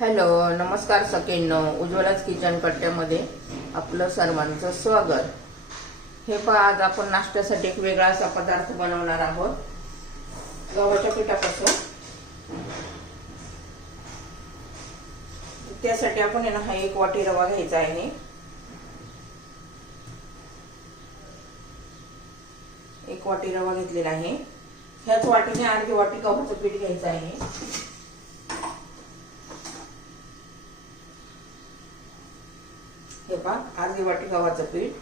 Hello नमस्कार सखींनो उज्ज्वलाच kitchen कट्ट्यामध्ये आपलं सर्वांचं स्वागत. हे पहा आज आपण नाश्त्यासाठी एक वेगळा असा पदार्थ बनवणार आहोत. गव्हाच्या पिठापासून. त्यासाठी आपण आहे ना हा एक वाटी रवा घ्यायचा आहे. एक वाटी रवा घेतलेला आहे. ह्याच वाटीने अर्धी वाटी गव्हाचं पीठ घ्यायचं आहे. हे अर्धी वाटी गव्हाचं पीठ.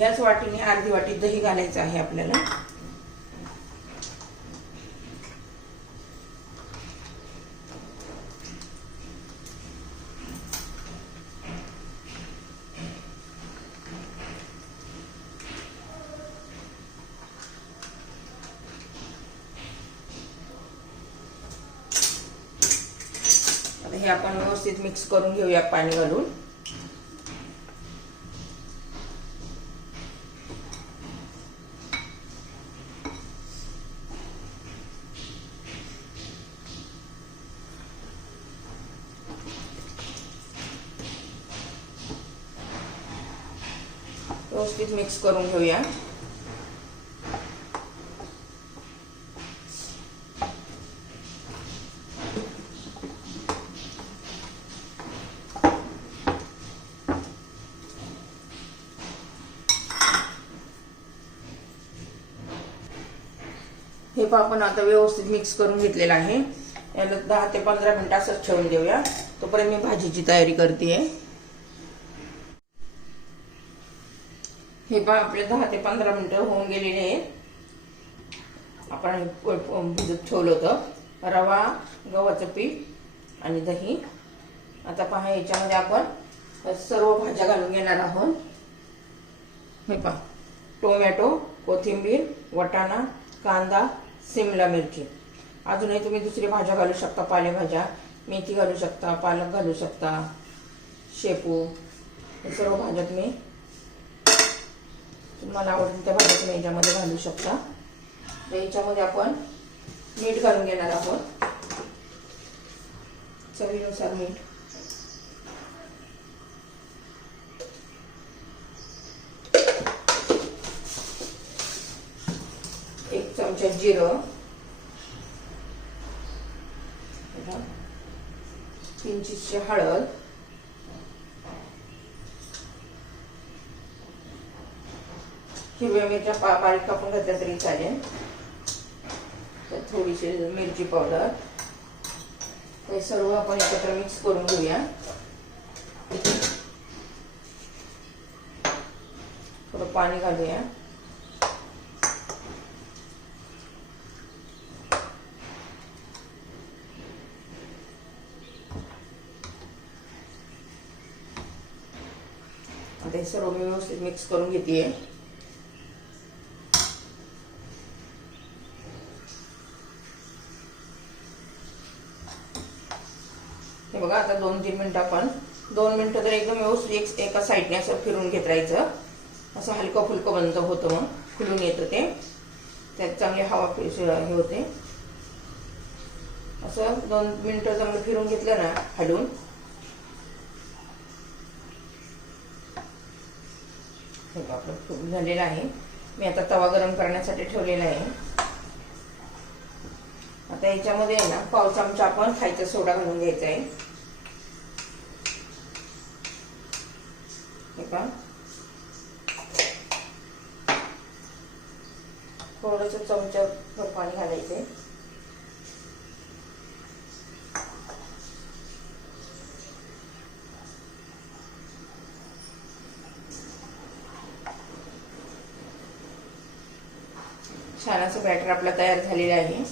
याच वाटीने अर्धी वाटी दही घालायचं आहे आपल्याला. हे आपण व्यवस्थित मिक्स करून घेऊया पाणी घालून. व्यवस्थित मिक्स करून घेऊया. हे पण आपण आता व्यवस्थित मिक्स करून घेतलेला आहे. याला दहा ते पंधरा मिनटं असंच ठेवून देऊया. तोपर्यंत मी भाजीची तयारी करते हे पण आपले दहा ते पंधरा मिनटं होऊन गेलेले आहेत. आपण भिजत ठेवलं होतं. रवा गव्हाचं पीठ आणि दही. आता पहा याच्यामध्ये आपण सर्व भाज्या घालून घेणार आहोत. हे पहा टोमॅटो कोथिंबीर वटाणा कांदा सिमला मिरची. अजूनही तुम्ही दुसरी भाज्या घालू शकता पालेभाज्या. मेथी घालू शकता पालक घालू शकता शेपू. हे सर्व भाज्या तुम्ही तुम्हाला आवडतील त्या भाज्या तुम्ही याच्यामध्ये घालू शकता. तर याच्यामध्ये आपण मीठ घालून घेणार आहोत. चवीनुसार मीठ. एक चमचा जिरं हळद. हिरव्या मिरच्या पा बारीक कापून घातल्या तरी चालेल. तर थोडीशी मिरची पावडर. हे सर्व आपण एकत्र मिक्स करून घेऊया. थोडं पाणी घालूया. आता हे सर्व मी व्यवस्थित मिक्स करून घेते हे बघा आता दोन तीन मिनटं आपण दोन मिनिटं तर एकदम व्यवस्थित एक एका साईडने असं फिरून घेत राहायचं असं हलकं फुलकं बंद होतं मग. खुलून येतं ते. त्यात चांगली हवा हे होते. असं दोन मिनिटं चांगलं फिरून घेतलं ना हलून. हे आपलं खूप झालेलं आहे. मी आता तवा गरम करण्यासाठी ठेवलेला आहे. आता याच्यामध्ये आहे ना पाव चमचा आपण खायचा सोडा घालून घ्यायचा आहे. हे पहा. थोडस चमचा भर पाणी घालायचंय. छान असं बॅटर आपला तयार झालेला आहे.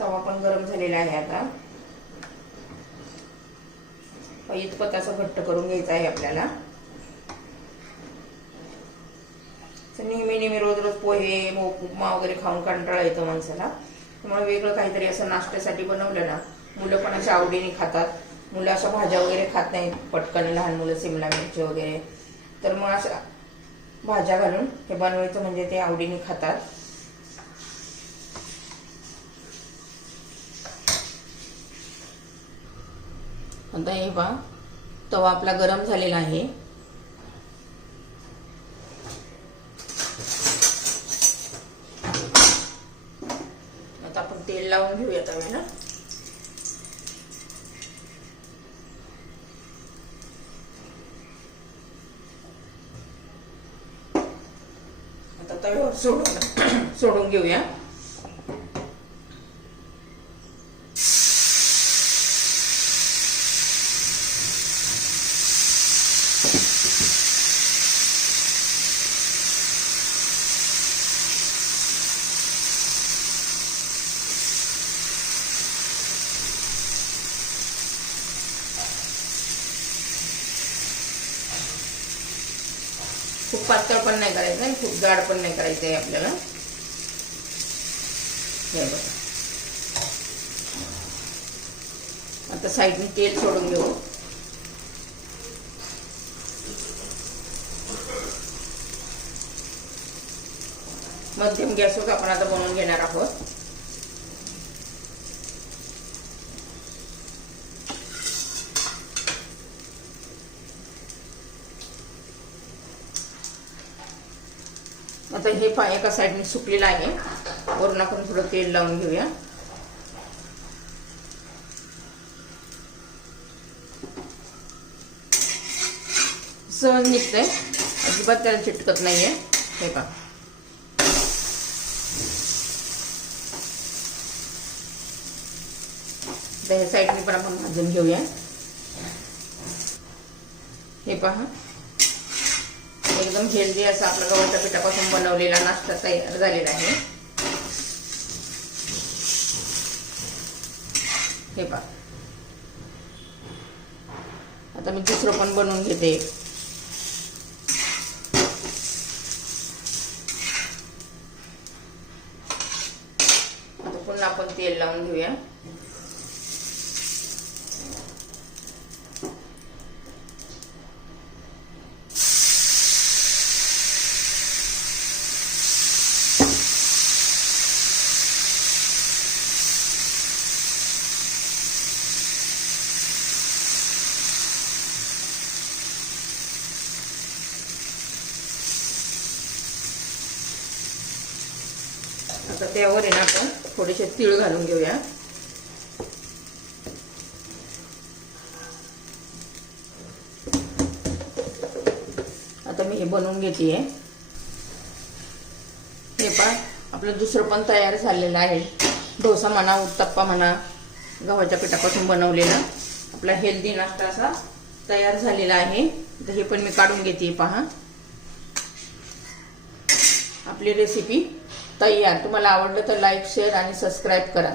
तवा पण गरम झालेला आहे आता. इतपत असं घट्ट करून घ्यायचं आहे आपल्याला. नेहमी नेहमी रोज रोज पोहे उपमा वगैरे खाऊन कंटाळा येतो माणसाला. त्यामुळे वेगळं काहीतरी असं नाश्त्यासाठी बनवलं ना मुलं पण अशा आवडीने खातात. मुलं अशा भाज्या वगैरे खात नाहीत पटकन लहान मुलं सिमला मिरची वगैरे. तर मग अशा भाज्या घालून. हे बनवायचं म्हणजे ते आवडीने खातात. आता हे बा तवा आपला गरम झालेला आहे. आता आपण तेल लावून घेऊया तव्याला तव्यावर सोडून सोडून घेऊया. पातळ पण नाही करायचं आणि खूप जाड पण नाही करायचं आहे आपल्याला. हे बघा. आता साईडने तेल सोडून घेऊ मध्यम गॅसवर आपण आता बनवून घेणार आहोत आता हे पा एका साईडने सुकलेलं आहे. वरून आपण थोडं तेल लावून घेऊया. सहज निघतंय. अजिबात त्याला चिटकत नाहीये. हे का ह्या साईडने पण आपण भाजून घेऊया. हे पहा. एकदम हेल्दी असा आपला गव्हाच्या पिठापासून बनवलेला नाश्ता तयार झालेला आहे. हे पा आता मी दुसरं पण बनवून घेते. आता पुन्हा आपण तेल लावून घेऊया. आता त्यावर आहे ना आपण थोडेसे तीळ घालून घेऊया. आता मी हे बनवून घेते हे पा आपलं दुसरं पण तयार झालेलं आहे. डोसा म्हणा उत्तप्पा म्हणा गव्हाच्या पिठापासून बनवलेला. आपला हेल्दी नाश्ता असा तयार झालेला आहे. तर हे पण मी काढून घेते पहा. आपली रेसिपी तयार. तुम्हाला आवडलं तर लाईक शेअर आणि सबस्क्राईब करा.